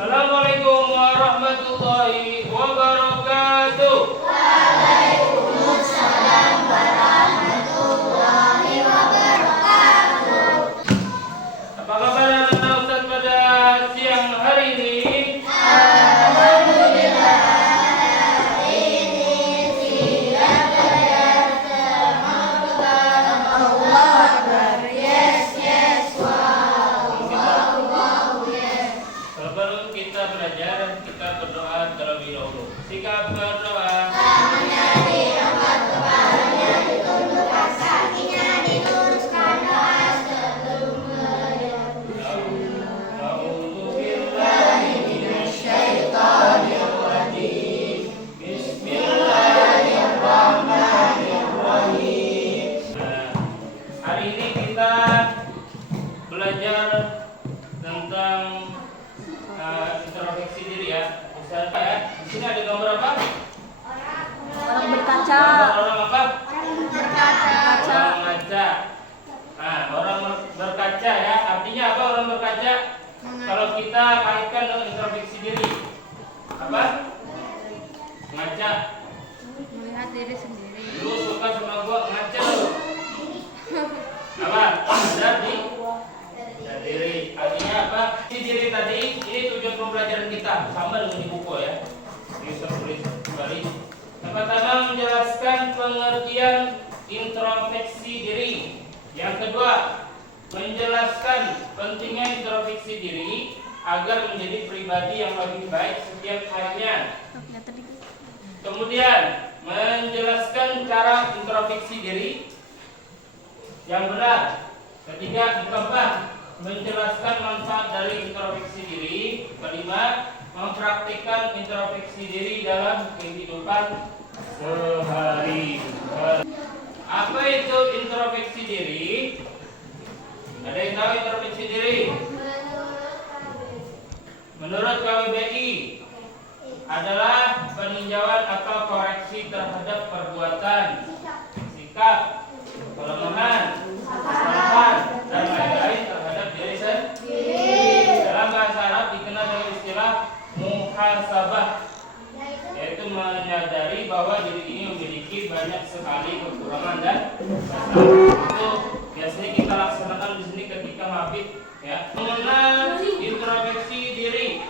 Assalamualaikum warahmatullahi wabarakatuh. Waalaikumsalam warahmatullahi wabarakatuh. Apa kabar anak Ustaz pada siang hari ini? Alhamdulillah, hari ini siang saya semoga Allah Akbar. Yes, yes, wow, wow, wow, yes. Sebelum kita belajar, kita berdoa terlebih dahulu. Sikap berdoa. Tangannya diangkat, kepalanya ditundukkan, kakinya diluruskan, doa sebelum belajar. A'udzu billahi minasyaitonir rajim. Bismillahirrahmanirrahim. Hari ini kita belajar tentang introspeksi diri ya. Misalnya ya, di sini ada gambar apa? Orang berkaca. Orang apa? Berkaca. Orang ngaca. Nah, orang berkaca ya. Artinya apa orang berkaca? Kalau kita kaitkan dengan introspeksi diri, apa? Ngaca. Melihat diri sendiri. Lu suka sama gua ngaca lu. Apa? Sadar diri. Artinya apa? Di diri tadi, ini tujuan pembelajaran kita sama dengan di buku ya. Bisa tulis kembali. Yang pertama menjelaskan pengertian introspeksi diri. Yang kedua, menjelaskan pentingnya introspeksi diri agar menjadi pribadi yang lebih baik setiap harinya. Kemudian, menjelaskan cara introspeksi diri yang benar. Ketiga, keempat, menjelaskan manfaat dari introspeksi diri. Kelima, mempraktikkan introspeksi diri dalam kehidupan sehari-hari. Apa itu introspeksi diri? Ada yang tahu introspeksi diri? Menurut KBBI adalah peninjauan atau koreksi terhadap perbuatan, sikap, kelemahan, kesalahan, dan lain-lain terhadap diri sendiri. Dalam bahasa Arab dikenal dengan istilah muhasabah, yaitu menyadari bahwa diri ini memiliki banyak sekali kekurangan dan kesalahan. Itu biasanya kita laksanakan di sini ketika mabit ya. Mengenal introspeksi diri.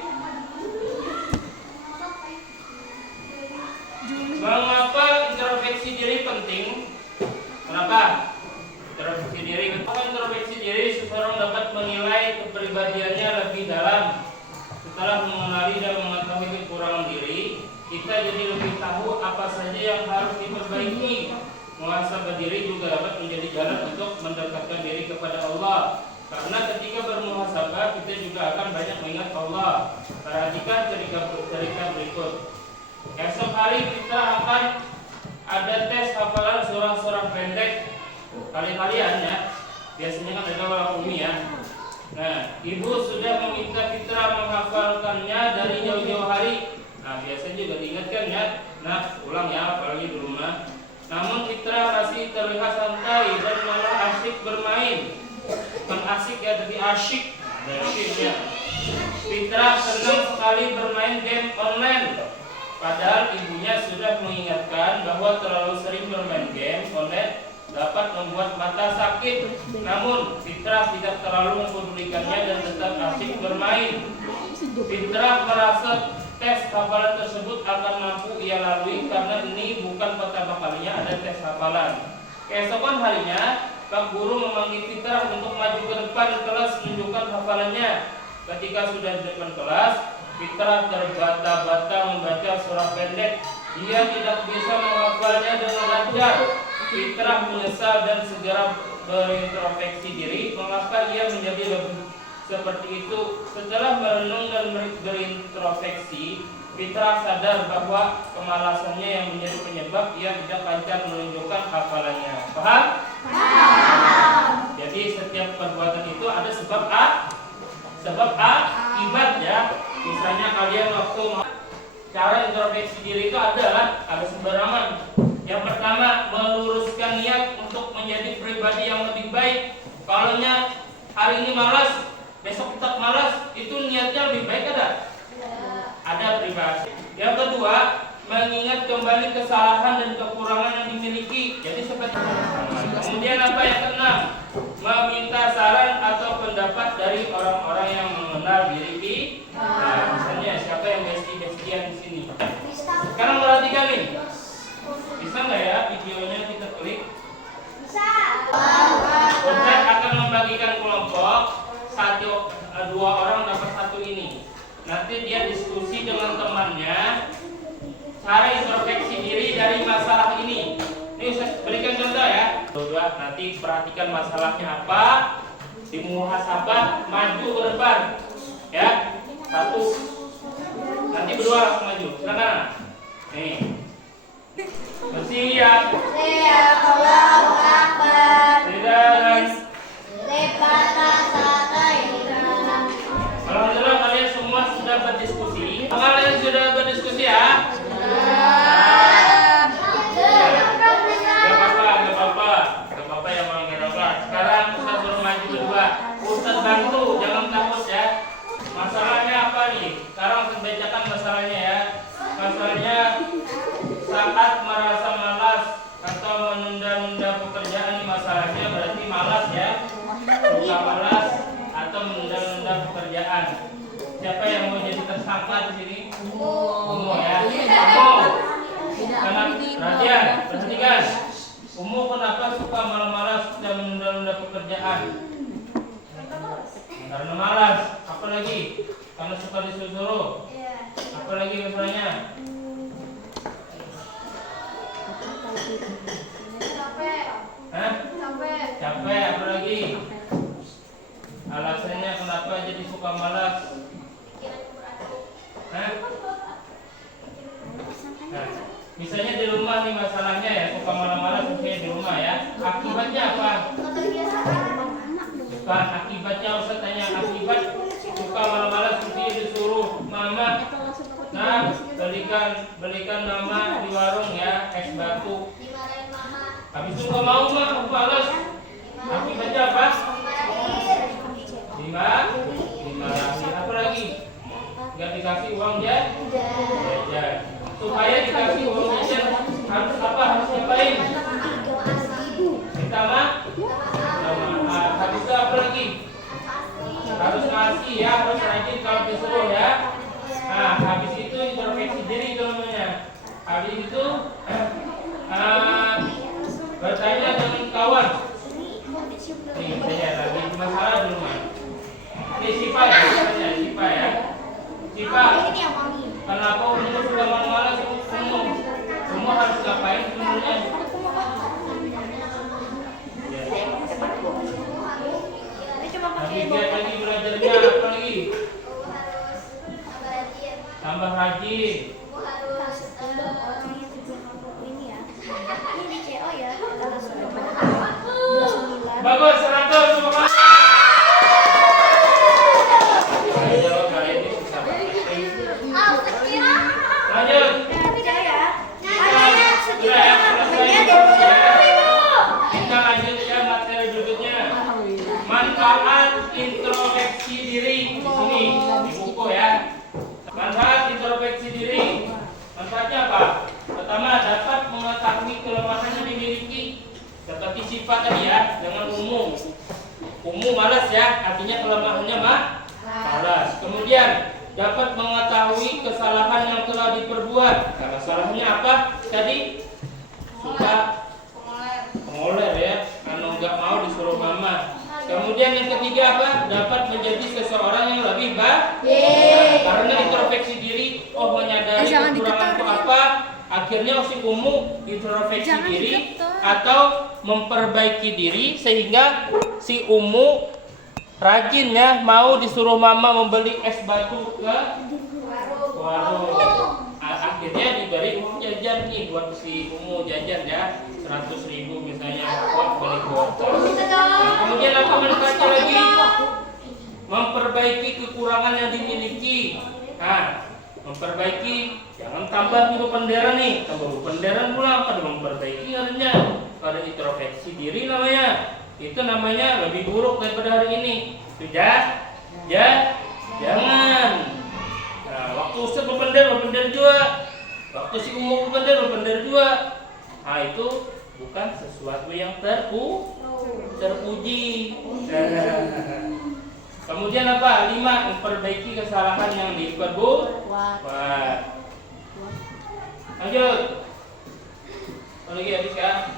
Mengapa introspeksi diri penting? Kenapa? Introspeksi diri. Introspeksi diri seseorang dapat menilai kepribadiannya lebih dalam. Setelah mengenali dan mengetahui kekurangan diri, kita jadi lebih tahu apa saja yang harus diperbaiki. Muhasabah diri juga dapat menjadi jalan untuk mendekatkan diri kepada Allah. Karena ketika bermuhasabah kita juga akan banyak mengingat Allah. Perhatikan cerita berikut. Esok hari kita akan ada tes hafalan surah-surah pendek. Kalian ya, biasanya kan ada wala umi ya. Nah, ibu sudah meminta Fitra menghafalkannya dari jauh-jauh hari. Nah, biasanya juga diingatkan ya. Nah, ulang ya, apalagi di rumah. Namun Fitra masih terlihat santai dan malah asyik bermain. Bukan asik ya, tapi asyik. Ada asyiknya. Fitra senang sekali bermain game online. Padahal ibunya sudah mengingatkan bahwa terlalu sering bermain game online dapat membuat mata sakit. Namun Fitra tidak terlalu mempedulikannya dan tetap asyik bermain. Fitra merasa tes hafalan tersebut akan mampu ia lalui karena ini bukan pertama kalinya ada tes hafalan. Keesokan harinya, Pak Guru memanggil Fitra untuk maju ke depan kelas menunjukkan hafalannya. Ketika sudah di depan kelas, Fitra terbata-bata membaca surah pendek. Dia tidak bisa menghafalnya dengan lancar. Fitra menyesal dan segera berintrospeksi diri. Mengapa ia menjadi lebih seperti itu? Setelah merenung dan berintrospeksi, Fitra sadar bahwa kemalasannya yang menjadi penyebab ia tidak lancar menunjukkan hafalannya. Paham? Jadi setiap perbuatan itu ada sebab akibat ya. Misalnya kalian waktu cara introspeksi diri itu ada sembarangan. Yang pertama, meluruskan niat untuk menjadi pribadi yang lebih baik. Kalau hari ini malas, besok tetap malas, itu niatnya lebih baik ada? ada privasi. Yang kedua, mengingat kembali kesalahan dan kekurangan yang dimiliki. Jadi seperti kemudian apa yang keenam? Meminta saran atau pendapat dari orang-orang yang mengenal diri kita. Nah, misalnya siapa yang besti-bestian di sini? Sekarang perhatikan nih. Bisa nggak ya videonya kita klik? Bisa. Ustaz akan membagikan kelompok dua orang dapat satu ini. Nanti dia diskusi dengan temannya cara introspeksi diri dari masalah ini. Ini Ustaz berikan contoh ya. Dua, nanti perhatikan masalahnya apa, dimuhasabah, maju ke depan. Ya, satu. Nanti berdua langsung maju. Silakan. Nih. Bersiap. Siap. Allahu Akbar. Tidak. Alhamdulillah kalian semua sudah berdiskusi. Kalian sudah berdiskusi ya? Gak apa-apa yang mau ngerokok. Sekarang Ustaz suruh maju berdua. Ustaz bantu, jangan takut ya. Masalahnya apa nih? Sekarang saya bacakan masalahnya ya. Masalahnya saat merasa malas atau menunda-nunda pekerjaan ini masalahnya berarti malas ya. Suka malas atau menunda-nunda pekerjaan. Siapa yang mau jadi tersangka di sini? Umu ya. Umu. Karena perhatikan. Umu kenapa suka malas dan menunda-nunda pekerjaan? Karena malas. Apa lagi? Karena suka disuruh. Apa lagi masalahnya? Hah? Capek. Apa lagi? Alasannya kenapa jadi suka malas? Hah? Nah, misalnya di rumah nih masalahnya ya, suka malas-malas misalnya di rumah ya. Akibatnya apa? Bukan akibatnya, Ustaz tanya akibat suka malas-malas misalnya disuruh mama, nah belikan mama di warung ya es batu. Habis itu nggak mau mah, malas. Akibatnya apa? Dimarahi. Apa lagi? Nggak dikasih uang jajan. Supaya dikasih uang jajan harus apa? Harus ngapain? Minta maaf. Habis itu apa lagi? Harus ngasih ya, harus rajin kalau disuruh ya. Nah, habis itu introspeksi diri itu namanya. Habis itu bertanya dengan kawan. Nih, saya lagi masalah di rumah. Ini Sipa ya, Sipa ya. Sipa, kenapa Umu suka malas? Umu harus ngapain sebenarnya? Tapi dia lagi belajarnya apa lagi? Tambah rajin. Bagus, 100 semua. Lanjut. Kita lanjut ya materi berikutnya. Manfaat introspeksi diri di sini di buku ya. Manfaat introspeksi diri. Manfaatnya apa? Pertama, dapat mengetahui kelemahan yang dimiliki. Seperti sifat tadi ya, dengan umum. Umum malas ya, artinya kelemahannya malas. Kemudian dapat mengetahui kesalahan yang telah diperbuat. Nah, kesalahannya apa? Tadi suka pengoler ya, karena nggak mau disuruh mama. Kemudian yang ketiga apa? Dapat menjadi seseorang yang lebih baik. Karena introspeksi diri, menyadari kekuranganku apa, akhirnya si Umu introspeksi diri atau memperbaiki diri sehingga si Umu rajinnya mau disuruh mama membeli es batu ke warung. Akhirnya diberi uang jajan nih buat si Umu jajan ya 100.000 misalnya buat beli kuota. Kemudian apa manfaatnya lagi? Memperbaiki kekurangan yang dimiliki. Nah, memperbaiki, jangan tambah huruf pendera nih, tambah huruf pendera pula pada memperbaiki artinya pada introspeksi diri namanya. Itu namanya lebih buruk daripada hari ini. Sudah? Ya, jangan. Nah, waktu Ustaz dua. Waktu si umur bener dua. Nah itu bukan sesuatu yang terpuji. Kemudian apa? 5. Memperbaiki kesalahan yang diperbuat. Lanjut. Lagi habis ya.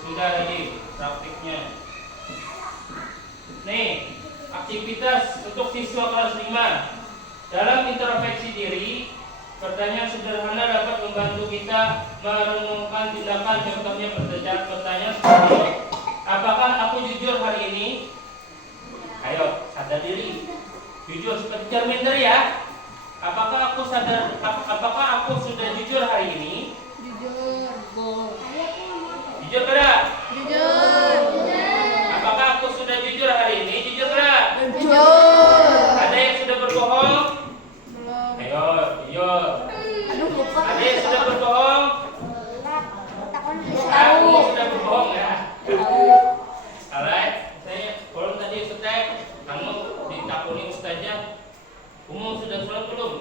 Sudah tadi praktiknya. Nih, aktivitas untuk siswa kelas 5. Dalam introspeksi diri, pertanyaan sederhana dapat membantu kita merenungkan tindakan. Contohnya pertanyaan seperti ini. Apakah aku jujur hari ini? Ayo, sadar diri. Jujur seperti cermin ya. Apakah aku sudah jujur hari ini? Jujur tidak? Apakah aku sudah jujur hari ini? Jujur tidak? Ada yang sudah berbohong? Ayo, jujur. Ada yang sudah berbohong? Aku sudah berbohong ya. Alright, saya kalau tadi Ustaz, kamu ditakuni Ustaznya, umum sudah sholat belum?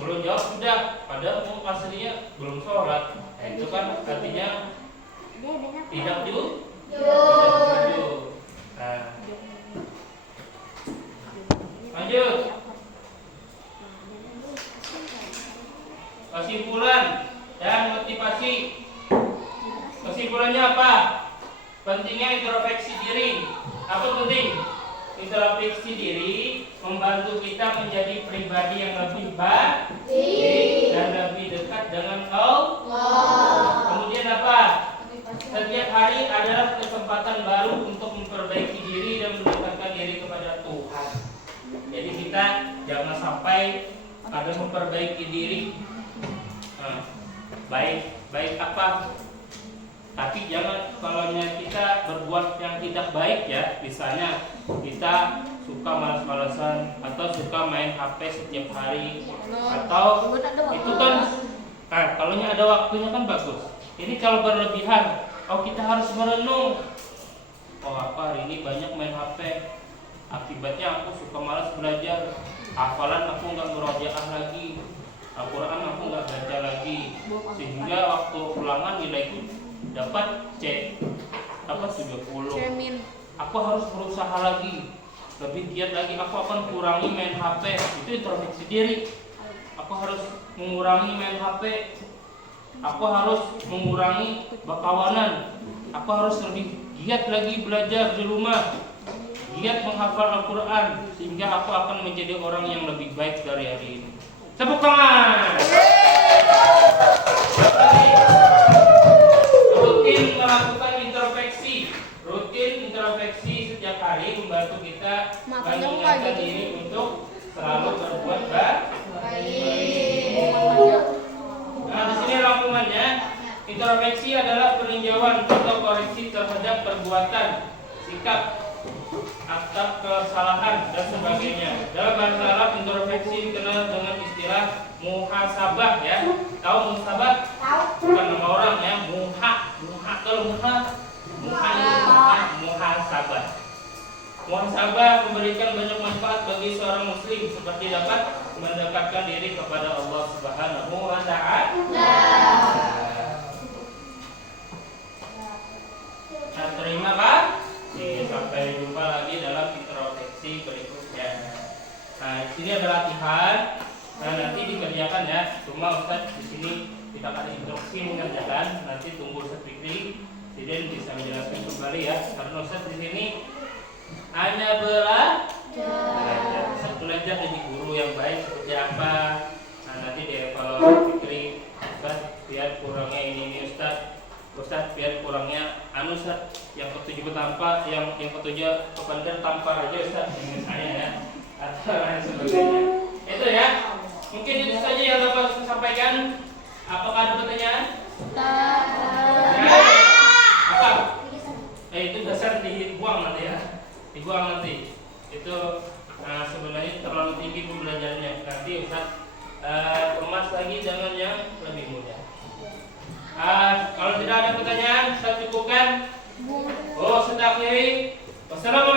Belum jawab sudah, padahal umum aslinya belum sholat. Nah, itu kan artinya tidak jujur. Nah. Lanjut. Kesimpulan dan motivasi. Kesimpulannya apa? Pentingnya introspeksi diri. Apa penting? Introspeksi diri membantu kita menjadi pribadi yang lebih baik dan lebih dekat dengan Allah. Kemudian apa? Setiap hari adalah kesempatan baru untuk memperbaiki diri dan mendekatkan diri kepada Tuhan. Jadi kita jangan sampai pada memperbaiki diri. Baik apa? Tapi jangan kalau kita berbuat yang tidak baik ya, misalnya kita suka malas-malasan atau suka main HP setiap hari atau itu kan kalau ada waktunya kan bagus. Ini kalau berlebihan, kita harus merenung. Apa hari ini banyak main HP, akibatnya aku suka malas belajar, hafalan aku nggak murojaah lagi, Al-Quran aku nggak baca lagi, sehingga waktu ulangan nilaiku dapat C 70. Aku harus berusaha lagi, lebih giat lagi. Aku akan kurangi main HP. Itu introspeksi diri. Aku harus mengurangi main HP. Aku harus mengurangi berkawanan. Aku harus lebih giat lagi belajar di rumah, giat menghafal Al-Quran, sehingga aku akan menjadi orang yang lebih baik dari hari ini. Tepuk tangan. Rutin melakukan introspeksi setiap hari membantu kita mengingatkan diri untuk selalu berbuat baik. Nah, di sini rangkumannya, introspeksi adalah peninjauan atau koreksi terhadap perbuatan, sikap, atau kesalahan dan sebagainya. Dalam bahasa Arab, introspeksi dikenal dengan istilah muhasabah ya. Tahu muhasabah? Tahu. Bukan nama orang ya. Muhasabah. Muhasabah memberikan banyak manfaat bagi seorang muslim, seperti dapat mendekatkan diri kepada Allah Subhanahu wa Ta'ala. Nah, terima kasih. Sampai jumpa lagi dalam introspeksi berikutnya. Nah, di sini ada latihan. Nah, nanti dikerjakan ya. Cuma Ustaz di sini kita kasih instruksi mengerjakan. Nanti tunggu Ustaz Fikri, Siden bisa menjelaskan kembali ya. Karena Ustaz di sini hanya belajar. Ustaz belajar jadi guru yang baik seperti apa. Nah, nanti dievaluasi Fikri. Ustaz lihat kurangnya ini Ustaz biar kurangnya Ustaz yang ketujuh tanpa, yang ketujuh kepandar tampar aja Ustaz misalnya ya, atau lain sebagainya. Itu ya, mungkin itu saja yang dapat saya sampaikan. Apakah ada pertanyaan? Ya. Apa? Itu dasar dibuang nanti ya, dibuang nanti. Itu sebenarnya terlalu tinggi pembelajarannya. Nanti Ustaz kemas lagi dengan yang lebih mudah. Kalau tidak ada pertanyaan, saya cukupkan. Saya akhiri. Wassalamualaikum.